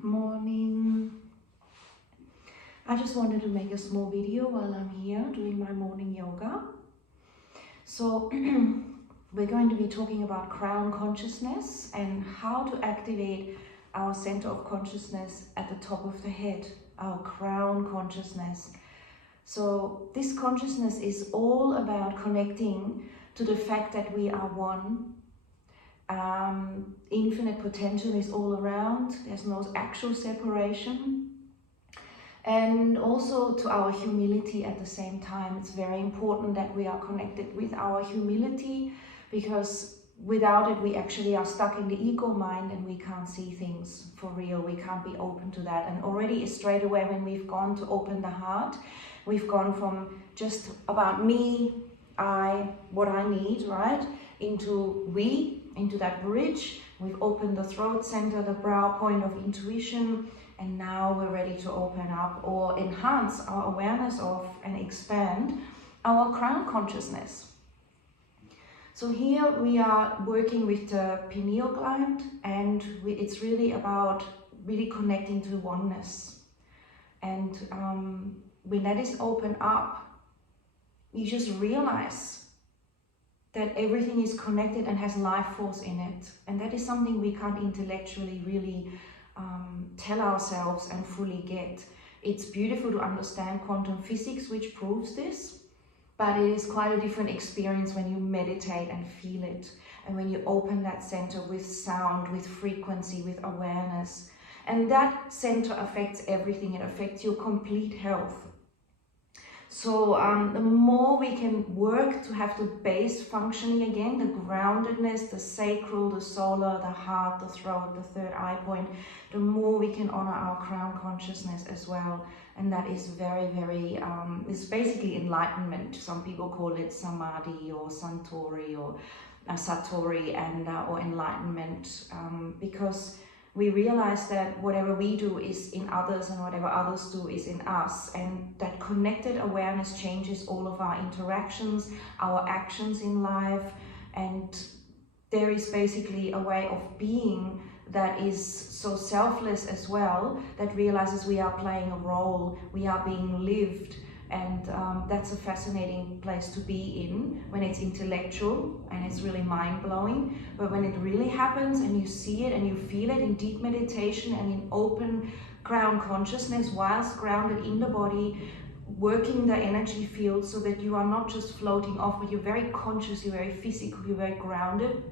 Good morning. I just wanted to make a small video while I'm here doing my morning yoga. So we're going to be talking about crown consciousness and how to activate our center of consciousness at the top of the head, our crown consciousness. So this consciousness is all about connecting to the fact that we are one. Infinite potential is all around. There's no actual separation. And also to our humility at the same time. It's very important that we are connected with our humility, because without it we actually are stuck in the ego mind and we can't see things for real. We can't be open to that. And already straight away when we've gone to open the heart, we've gone from just about me, I, what I need, right, into we, into that bridge. We've opened the throat center, the brow point of intuition, and now we're ready to open up or enhance our awareness of and expand our crown consciousness. So here we are working with the pineal gland, and it's really about really connecting to oneness. And when that is open up, you just realize that everything is connected and has life force in it. And that is something we can't intellectually really tell ourselves and fully get. It's beautiful to understand quantum physics, which proves this, but it is quite a different experience when you meditate and feel it. And when you open that center with sound, with frequency, with awareness. And that center affects everything. It affects your complete health. So the more we can work to have the base functioning again, the groundedness, the sacral, the solar, the heart, the throat, the third eye point, the more we can honor our crown consciousness as well. And that is very, very, it's basically enlightenment. Some people call it samadhi or santori or satori, and or enlightenment, because we realize that whatever we do is in others and whatever others do is in us, and that connected awareness changes all of our interactions, our actions in life. And there is basically a way of being that is so selfless as well, that realizes we are playing a role, we are being lived. And that's a fascinating place to be in when it's intellectual and it's really mind-blowing. But when it really happens and you see it and you feel it in deep meditation and in open crown consciousness, whilst grounded in the body, working the energy field so that you are not just floating off, but you're very conscious, you're very physical, you're very grounded.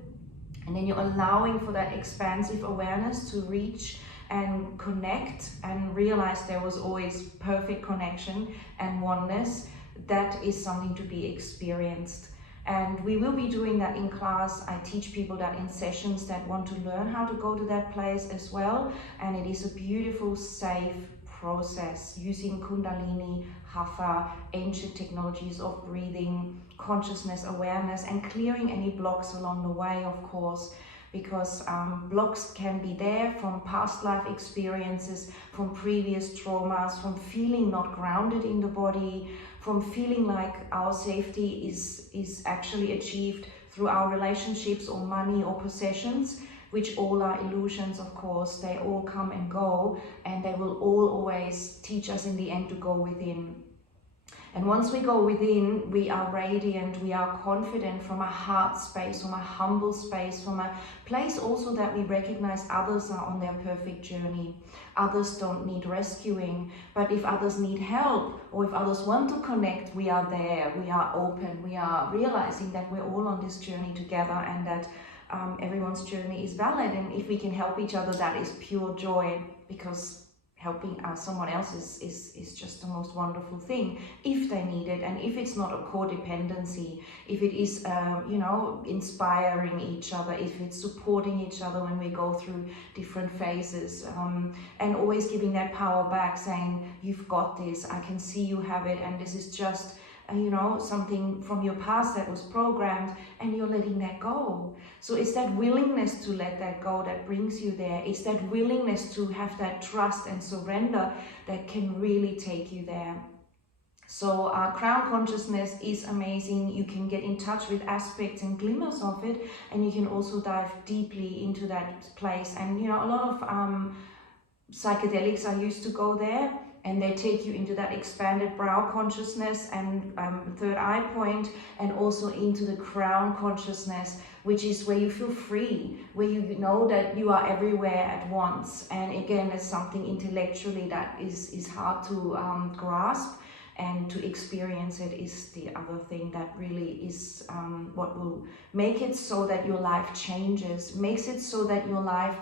And then you're allowing for that expansive awareness to reach and connect and realize there was always perfect connection and oneness. That is something to be experienced. And we will be doing that in class. I teach people that in sessions that want to learn how to go to that place as well. And it is a beautiful, safe process using Kundalini, Hatha, ancient technologies of breathing, consciousness, awareness, and clearing any blocks along the way, of course. Because blocks can be there from past life experiences, from previous traumas, from feeling not grounded in the body, from feeling like our safety is actually achieved through our relationships or money or possessions, which all are illusions, of course. They all come and go, and they will all always teach us in the end to go within. And once we go within, we are radiant, we are confident from a heart space, from a humble space, from a place also that we recognize others are on their perfect journey. Others don't need rescuing, but if others need help or if others want to connect, we are there, we are open, we are realizing that we're all on this journey together, and that everyone's journey is valid. And if we can help each other, that is pure joy, because helping someone else is just the most wonderful thing, if they need it, and if it's not a codependency, if it is you know, inspiring each other, if it's supporting each other when we go through different phases, and always giving that power back, saying, you've got this, I can see you have it, and this is just you know, something from your past that was programmed, and you're letting that go. So it's that willingness to let that go that brings you there. It's that willingness to have that trust and surrender that can really take you there. So crown consciousness is amazing. You can get in touch with aspects and glimmers of it, and you can also dive deeply into that place. And you know, a lot of Psychedelics are used to go there, and they take you into that expanded brow consciousness and third eye point, and also into the crown consciousness, which is where you feel free, where you know that you are everywhere at once. And again, it's something intellectually that is hard to grasp, and to experience it is the other thing that really is what will make it so that your life changes, makes it so that your life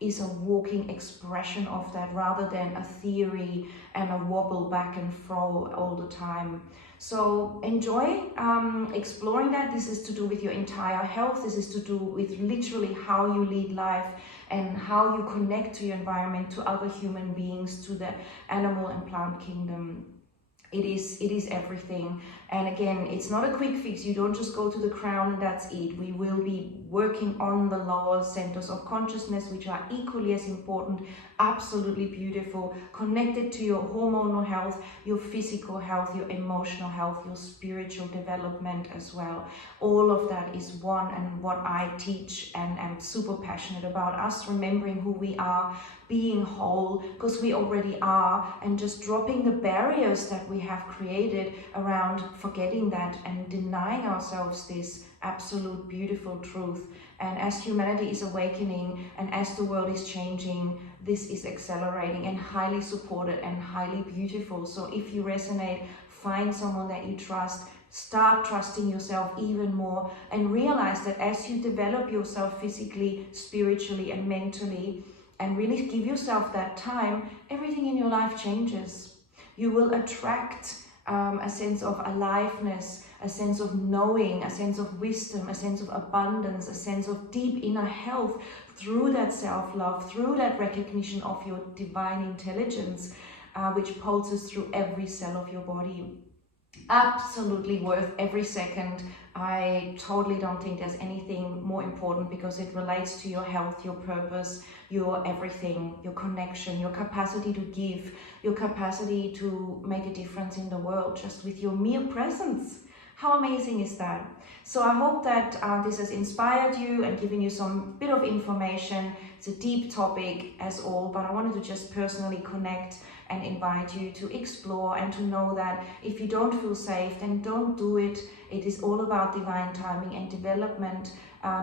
is a walking expression of that, rather than a theory and a wobble back and fro all the time. So enjoy exploring that. This is to do with your entire health. This is to do with literally how you lead life and how you connect to your environment, to other human beings, to the animal and plant kingdom. It is everything. And again, it's not a quick fix. You don't just go to the crown and that's it. We will be working on the lower centers of consciousness, which are equally as important, absolutely beautiful, connected to your hormonal health, your physical health, your emotional health, your spiritual development as well. All of that is one, and what I teach and am super passionate about, us remembering who we are, being whole, because we already are, and just dropping the barriers that we have created around forgetting that and denying ourselves this absolute beautiful truth. And as humanity is awakening and as the world is changing, this is accelerating and highly supported and highly beautiful. So if you resonate, find someone that you trust, start trusting yourself even more, and realize that as you develop yourself physically, spiritually and mentally, and really give yourself that time, everything in your life changes. You will attract a sense of aliveness, a sense of knowing, a sense of wisdom, a sense of abundance, a sense of deep inner health through that self-love, through that recognition of your divine intelligence, which pulses through every cell of your body. Absolutely worth every second. I totally don't think there's anything more important, because it relates to your health, your purpose, your everything, your connection, your capacity to give, your capacity to make a difference in the world just with your mere presence. How amazing is that? So I hope that this has inspired you and given you some bit of information. It's a deep topic as all, but I wanted to just personally connect and invite you to explore and to know that if you don't feel safe, then don't do it. It is all about divine timing and development,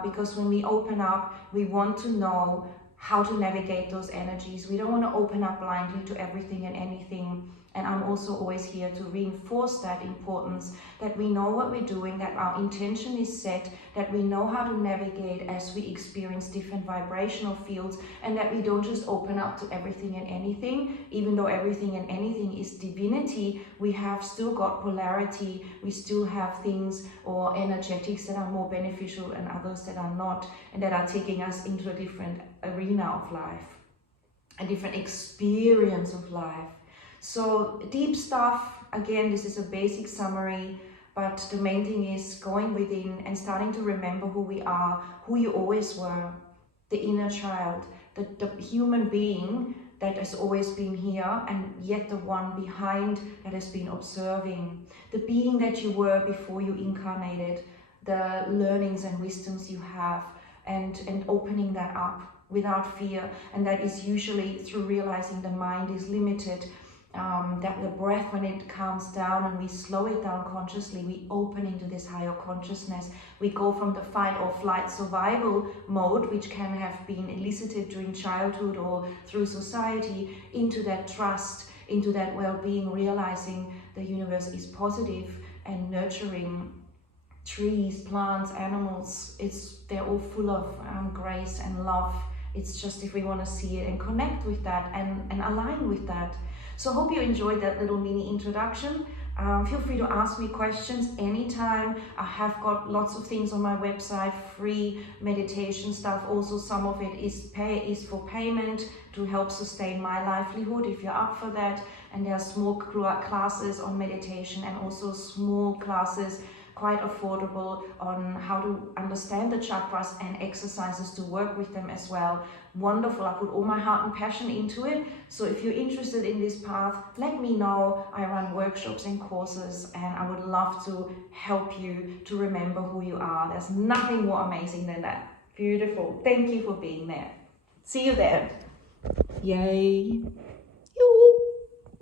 because when we open up, we want to know how to navigate those energies. We don't want to open up blindly to everything and anything. And I'm also always here to reinforce that importance, that we know what we're doing, that our intention is set, that we know how to navigate as we experience different vibrational fields, and that we don't just open up to everything and anything. Even though everything and anything is divinity, we have still got polarity, we still have things or energetics that are more beneficial and others that are not, and that are taking us into a different arena of life, a different experience of life. So deep stuff, again, this is a basic summary, but the main thing is going within and starting to remember who we are, who you always were, the inner child, the human being that has always been here, and yet the one behind that has been observing, the being that you were before you incarnated, the learnings and wisdoms you have, and opening that up without fear. And that is usually through realizing the mind is limited. That the breath, when it calms down and we slow it down consciously, we open into this higher consciousness. We go from the fight or flight survival mode, which can have been elicited during childhood or through society, into that trust, into that well-being, realizing the universe is positive and nurturing. Trees, plants, animals, they're all full of grace and love. It's just if we want to see it and connect with that and align with that. So I hope you enjoyed that little mini introduction. Feel free to ask me questions anytime. I have got lots of things on my website, free meditation stuff. Also, some of it is for payment to help sustain my livelihood if you're up for that. And there are small classes on meditation, and also small classes, quite affordable, on how to understand the chakras and exercises to work with them as well. Wonderful. I put all my heart and passion into it. So if you're interested in this path, let me know. I run workshops and courses, and I would love to help you to remember who you are. There's nothing more amazing than that. Beautiful. Thank you for being there. See you there. Yay.